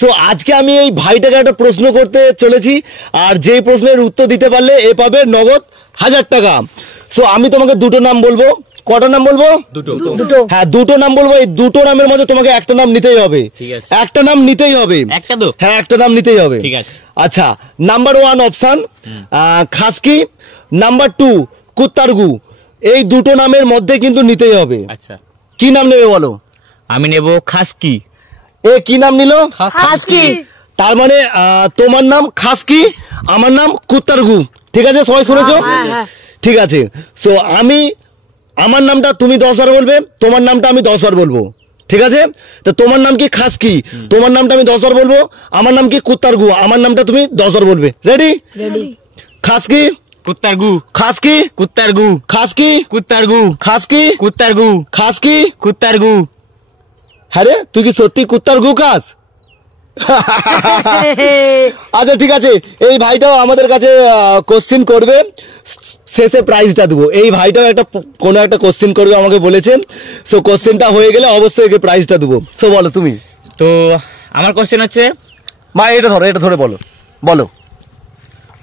So আজকে আমি এই ভাইটাকে একটা প্রশ্ন করতে চলেছি, আর যেই প্রশ্নের উত্তর দিতে পারলে এ পাবে নগদ 1000 টাকা। সো আমি তোমাকে দুটো নাম বলবো, কটা নাম বলবো? দুটো। হ্যাঁ, দুটো নাম বলবো, এই দুটো নামের মধ্যে তোমাকে একটা নাম নিতেই হবে। একটা নাম নিতেই হবে। হ্যাঁ, একটা নাম নিতেই হবে। আচ্ছা, নাম্বার 1 অপশন খাসকি, নাম্বার 2 কুত্তারগু। এই দুটো নামের মধ্যে কিন্তু নিতেই হবে। আচ্ছা, কি নাম নেবে বলো? আমি নেব খাসকি। এ কি নাম নিল? খাসকি। তার মানে তোমার নাম খাসকি, আমার নাম কুত্তারগু। ঠিক আছে, সবাই শুনেছো? ঠিক আছে। সো আমার নামটা তুমি 10 বার বলবে, তোমার নামটা আমি 10 বার বলবো। ঠিক আছে? তো তোমার নাম কি খাসকি, তোমার নামটা আমি 10 বার বলবো। আমার নাম কি কুত্তারগু, আমার নামটা তুমি 10 বার বলবে। রেডি? খাসকি কুত্তারগু, খাসকি কুত্তারগু, খাসকি কুত্তারগু, খাসকি কুত্তারগু, খাসকি কুত্তারগু। হ্যাঁ রে, তুই কি সত্যি কুত্তারগু খাস? আচ্ছা ঠিক আছে, এই ভাইটাও আমাদের কাছে কোশ্চেন করবে, শেষে প্রাইজটা দেবো। এই ভাইটাও কোনো একটা কোশ্চেন করবে আমাকে বলেছেন। সো কোশ্চেনটা হয়ে গেলে অবশ্যই একে প্রাইজটা দেবো। সো বলো তুমি। তো আমার কোশ্চেন হচ্ছে, মা এটা ধরে বলো বলো।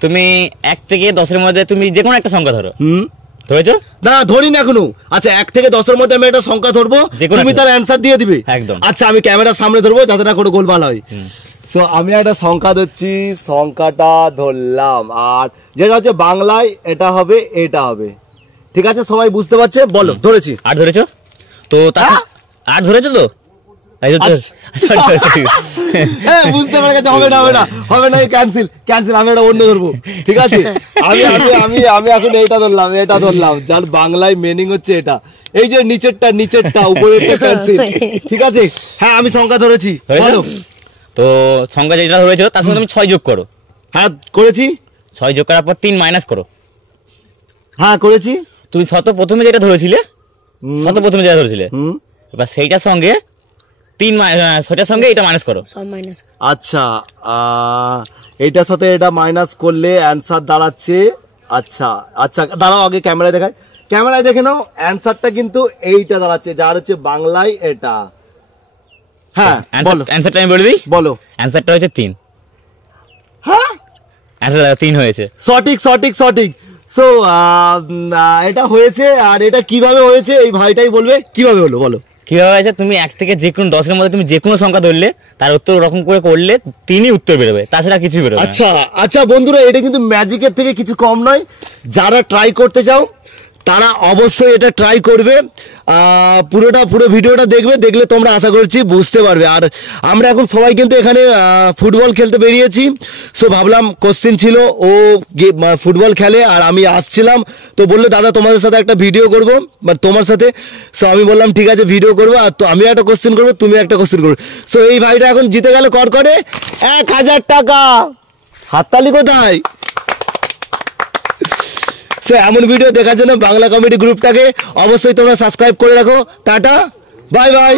তুমি 1 থেকে 10 এর মধ্যে তুমি যে কোনো একটা সংখ্যা ধরো। ধরেছো? না, ধরি না এখনো। আচ্ছা, 1 থেকে 10 এর মধ্যে আমি একটা সংখ্যা ধরবো, তুমি তার অ্যান্সার দিয়ে দিবে। একদম। আচ্ছা, আমি ক্যামেরার সামনে ধরবো যাতে না কোনো গোলমাল হয়। সো আমি একটা সংখ্যা ধরছি, সংখ্যাটা ধরলাম, আর যেটা হচ্ছে বাংলায় এটা হবে, এটা হবে। ঠিক আছে, সবাই বুঝতে পারছে? বলো। ধরেছি। 8 ধরেছো তো? 8 ধরেছো তো? বুঝতে পেরে গেছে। হবে না, ক্যান্সেল। আমি এটা অন্য ধরবো। ঠিক আছে, আমি এখন এটা ধরলাম যার বাংলায় মিনিং হচ্ছে এটা। এই যে নিচেরটা উপরেরটা ক্যান্সেল। ঠিক আছে, হ্যাঁ আমি সংখ্যা ধরেছি। বলো। তো সংখ্যা যেটা ধরেছো তার সঙ্গে তুমি 6 যোগ করো। হ্যাঁ করেছি। 6 যোগ করার পর 3 মাইনাস করো। হ্যাঁ করেছি। তুমি প্রথমে যেটা ধরেছিলে, এবার সেইটার সঙ্গে 3 সেটার সঙ্গে এটা মাইনাস করো। আচ্ছা, এইটার সাথে এটা মাইনাস করলে অ্যান্সার দাঁড়াচ্ছে। আচ্ছা দাঁড়াও, আগে ক্যামেরায় দেখে নাও। অ্যান্সারটা কিন্তু এইটা দাঁড়াচ্ছে, যার হচ্ছে বাংলায় এটা। হ্যাঁ বলো। অ্যান্সারটা আমি বলে দিই। বলো। অ্যান্সারটা হচ্ছে 3। হ্যাঁ, অ্যান্সার 3 হয়েছে। সঠিক। সো এটা হয়েছে। আর এটা কিভাবে হয়েছে এই ভাইটাই বলবে। কিভাবে হলো বলো। কিভাবে হয়েছে? তুমি 1 থেকে যে কোনো 10 এর মধ্যে তুমি যে কোনো সংখ্যা ধরলে তার উত্তর ওরকম করে করলে 3ই উত্তর বেরোবে, তাছাড়া কিছু বেরোবে না। আচ্ছা বন্ধুরা, এটা কিন্তু ম্যাজিকের থেকে কিছু কম নয়। যারা ট্রাই করতে চাও তারা অবশ্যই এটা ট্রাই করবে। পুরো ভিডিওটা দেখলে তোমরা আশা করছি বুঝতে পারবে। আর আমরা এখন সবাই কিন্তু এখানে ফুটবল খেলতে বেরিয়েছি। সো ভাবলাম কোশ্চেন ছিল, ও ফুটবল খেলে আর আমি আসছিলাম, তো বললো দাদা তোমাদের সাথে একটা ভিডিও করবো, তোমার সাথে। সো আমি বললাম ঠিক আছে ভিডিও করবো, আর তো আমি একটা কোশ্চেন করবো, তুমি একটা কোশ্চেন করবো। সো এই ভাইটা এখন জিতে গেল করে 1000 টাকা। হাততালি কোথায়? এমন ভিডিও দেখার জন্য বাংলা কমেডি গ্রুপটাকে অবশ্যই তোমরা সাবস্ক্রাইব করে রাখো। Tata, bye bye.